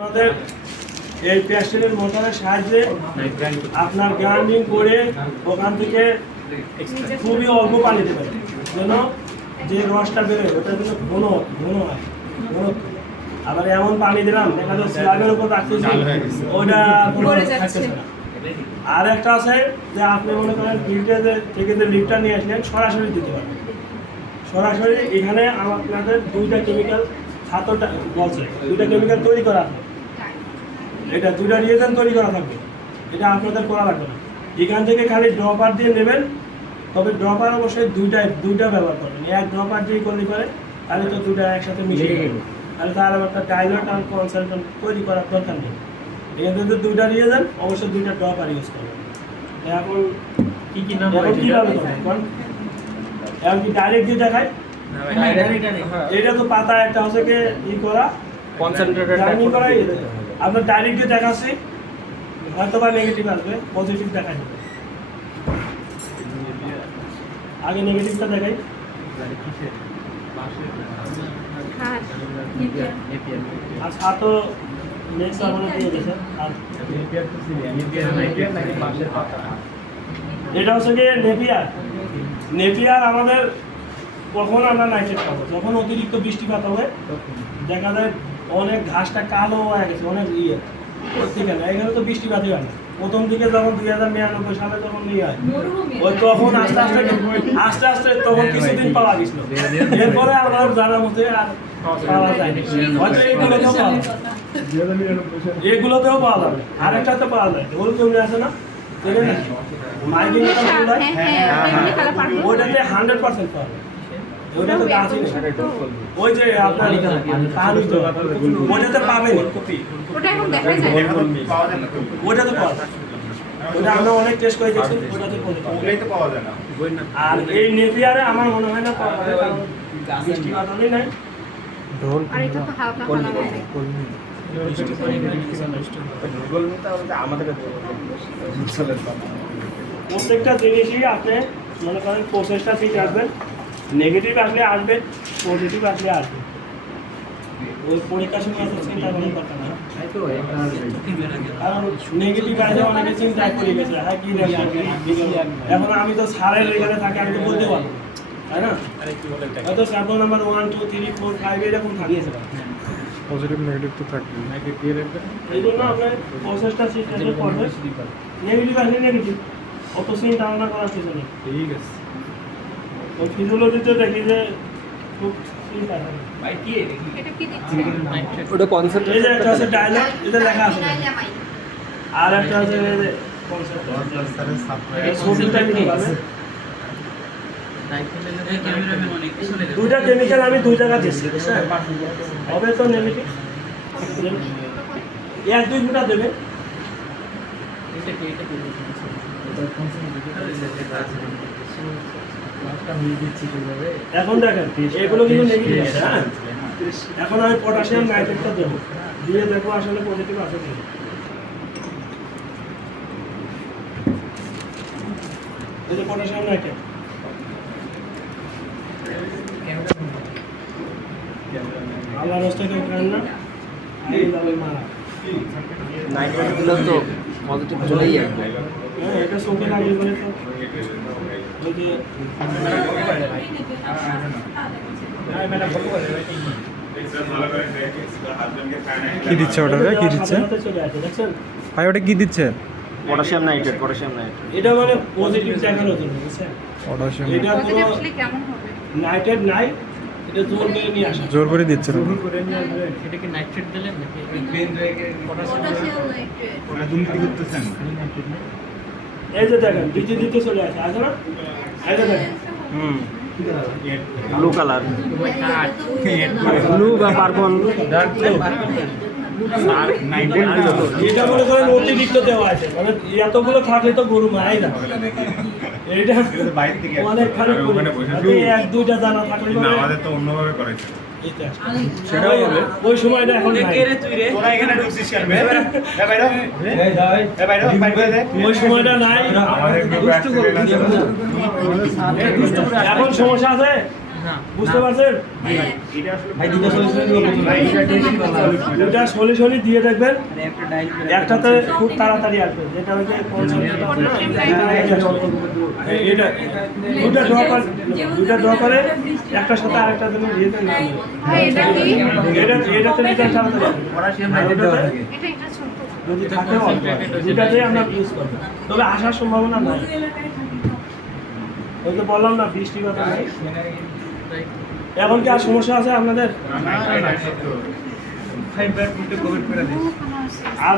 আমাদের এই প্যাস্টেলের মোটরের সাহায্যে আপনার গ্রাইন্ডিং করে ওখান থেকে খুবই অল্প পানি দেবেন যেন যে রসটা বেরোয় ওটা যেন ঘন ঘন হয় ঘনত্ব। আবার এমন পানি দিলাম দেখা যাচ্ছে স্ল্যাবের উপর রাখতেছি ওইটা কোনো থাকতেছে না। আর একটা আছে যে আপনি মনে করেন ফিল্টার থেকে যে লিফটটা নিয়ে আসলেন সরাসরি দিতে পারবেন। সরাসরি এখানে আপনাদের দুইটা কেমিক্যাল ছাত্রটা বলছে দুইটা কেমিক্যাল তৈরি করা আছে, এটা দুইটা রিয়েজেন্ট তৈরি করা থাকবে, এটা আপনাদের করা লাগবে না। এখান থেকে খালি ড্রপার দিয়ে নেবেন, তবে ড্রপার অবশ্যই দুইটা ব্যবহার করবেন। এক ড্রপার দিয়ে করলে পারে তাহলে তো দুইটা একসাথে মিশিয়ে যাবে, তাহলে তার একটা ডাইলট আর কনসেন্ট্রেট তৈরি করার দরকার নেই। এখান থেকে দুইটা রিয়েজেন্ট অবশ্যই দুইটা ড্রপার ইউজ করবেন। এখন কি নাম কীভাবে করবেন এখন কি ডাইরেক্ট দিয়ে দেখায়? এটা তো পাতা একটা হচ্ছে কি ই করা কনসেন্ট্রেটেড করা, আপনার ডাইরেক্ট দিয়ে দেখাচ্ছি হয়তো বা নেগেটিভ আসবে, পজিটিভ দেখাই দেবে। আগে নেগেটিভটা দেখাই। আর ছাতো নেক্সট আমরা দিয়ে গেছে। এটা হচ্ছে কি নেপিয়ার। নেপিয়ার আমাদের কখন আমরা নাইট্রেট পাবো যখন অতিরিক্ত বৃষ্টিপাত হবে, দেখা যায় অনেক ঘাসটা কালো হয়ে গেছে, অনেক ঠিকানা এখানে তো বৃষ্টিপাতই হয় না। প্রথম দিকে যখন 2099 সালে যখন নিয়ে হয় ওই তখন আস্তে আস্তে আস্তে তখন কিছুদিন পাওয়া গেছিল, এরপরে আমার জানার মধ্যে আর পাওয়া যায় হয়তো এগুলোতেও পাওয়া যাবে। আর একটা তো পাওয়া যায় ওই কমে আছে না মাইকিং, ওইটাতে 100% পাওয়া যায়। ওইটা তো গাছই ওই যে আপনার ওইটাতে পাবেন, ওইটাতে পাওয়া যায়। ওটা আমরা অনেক টেস্ট করে দেখছি, ওইটাতে পাওয়া যায় না। আর এই নেপিয়ারে আমার মনে হয় না পাওয়া যাবে, কারণ বৃষ্টি বাদলই নাই। প্রত্যেকটা জিনিসই আপনি মনে করেন প্রসেসটা ঠিক রাখবেন, নেগেটিভ আসলে আসবে, পজিটিভ আসলে আসবে। ওই পরীক্ষার সময় এত চিন্তা করার দরকার না, কারণ নেগেটিভ আসলে অনেকে চিন্তা করে গেছে হ্যাঁ কি এখন আমি তো সারের এখানে থাকি, আমি তো বলতে পারবো তাই না, হয়তো সাবো নাম্বার 1 2 3 4 5 এরকম থাকিয়েছে, পজিটিভ নেগেটিভ তো থাকবে। এই জন্য আপনার প্রসেসটা ঠিক করবে, নেগেটিভ আসলে নেগেটিভ অত চিন্তা ভাবনা করার কিছু নেই। ঠিক আছে, ওই ফিজিওলজিতে দেখি যে খুব চিন্তা হয়। ওটা কনসেপ্ট এই যে একটা আছে ডায়লগ, এটা লেখা আছে, আর একটা আছে এই যে কনসেপ্ট ছবিটা কি হবে। দুইটা কেমিক্যাল আমি দুই জায়গা দিচ্ছি, হবে তো নেগেটিভ 1-2 ফুটা দেবে। এখন দেখেন এগুলো কিন্তু নেগেটিভ আছে, হ্যাঁ। এখন আমি পটাশিয়াম নাইট্রেটটা দেবো, দিয়ে দেখবো আসলে পজিটিভ আছে কি। এই যে পটাশিয়াম নাইট্রেট, আল্লাহ রাস্তায় কেউ খান না, এই যাবে মারা। নাইট্রেট গুলো তো পজিটিভ চলেই আসবে। হ্যাঁ এটা চোখে লাগবে বলে তো ওই যে কি দিচ্ছে ওটাতে? কি দিচ্ছে চলে আসে দেখছেন ভাই? ওটা কি দিচ্ছে? Potassium nitrate, potassium nitrate. এটা মানে পজিটিভ দেখানোর জন্য, বুঝছেন? পটাশিয়াম এটা কোনো নাইট্রেট নাই, এটা জোর করে নিয়ে আসা, জোর করে দিচ্ছে না। এটা কি নাইট্রেট দিলেন নাকি এই যে দেখেন দিতে চলে আসে, আছে না? এই যে দেখেন ব্লু কালার, ব্লু বা পার্পল। এটা মনে করেন অতিরিক্ত দেওয়া আছে, মানে এতগুলো থাকলে তো গরু মারাই না। এটা অনেকখানি 1-2টা দানা থাকলে আমাদের তো অন্যভাবে করেছে সেটাও হবে ওই সময়টা এখন নাই। ওই সময়টা নাই, এখন সমস্যা আছে না বুঝতে পারছেন? ভাই দুটো সলিউশন দিব দুটা সলিউশনই দিয়ে দেখবেন, একটাতে খুব তাড়াতাড়ি আসবে, যেটা হচ্ছে এটা দুটা ড্র করে একটার সাথে আরেকটা জন্য দিয়ে দেন। এটাতে রেজাল্ট তাড়াতাড়ি আসবে। আর ওটাতে যদি থাকে অল্প আসবে। দুটাতেই আমরা ইউজ করবো, তবে আসার সম্ভাবনা নাই। ওই তো বললাম না, বৃষ্টির কথা নাই। এখন কি আর সমস্যা আছে আপনাদের? আর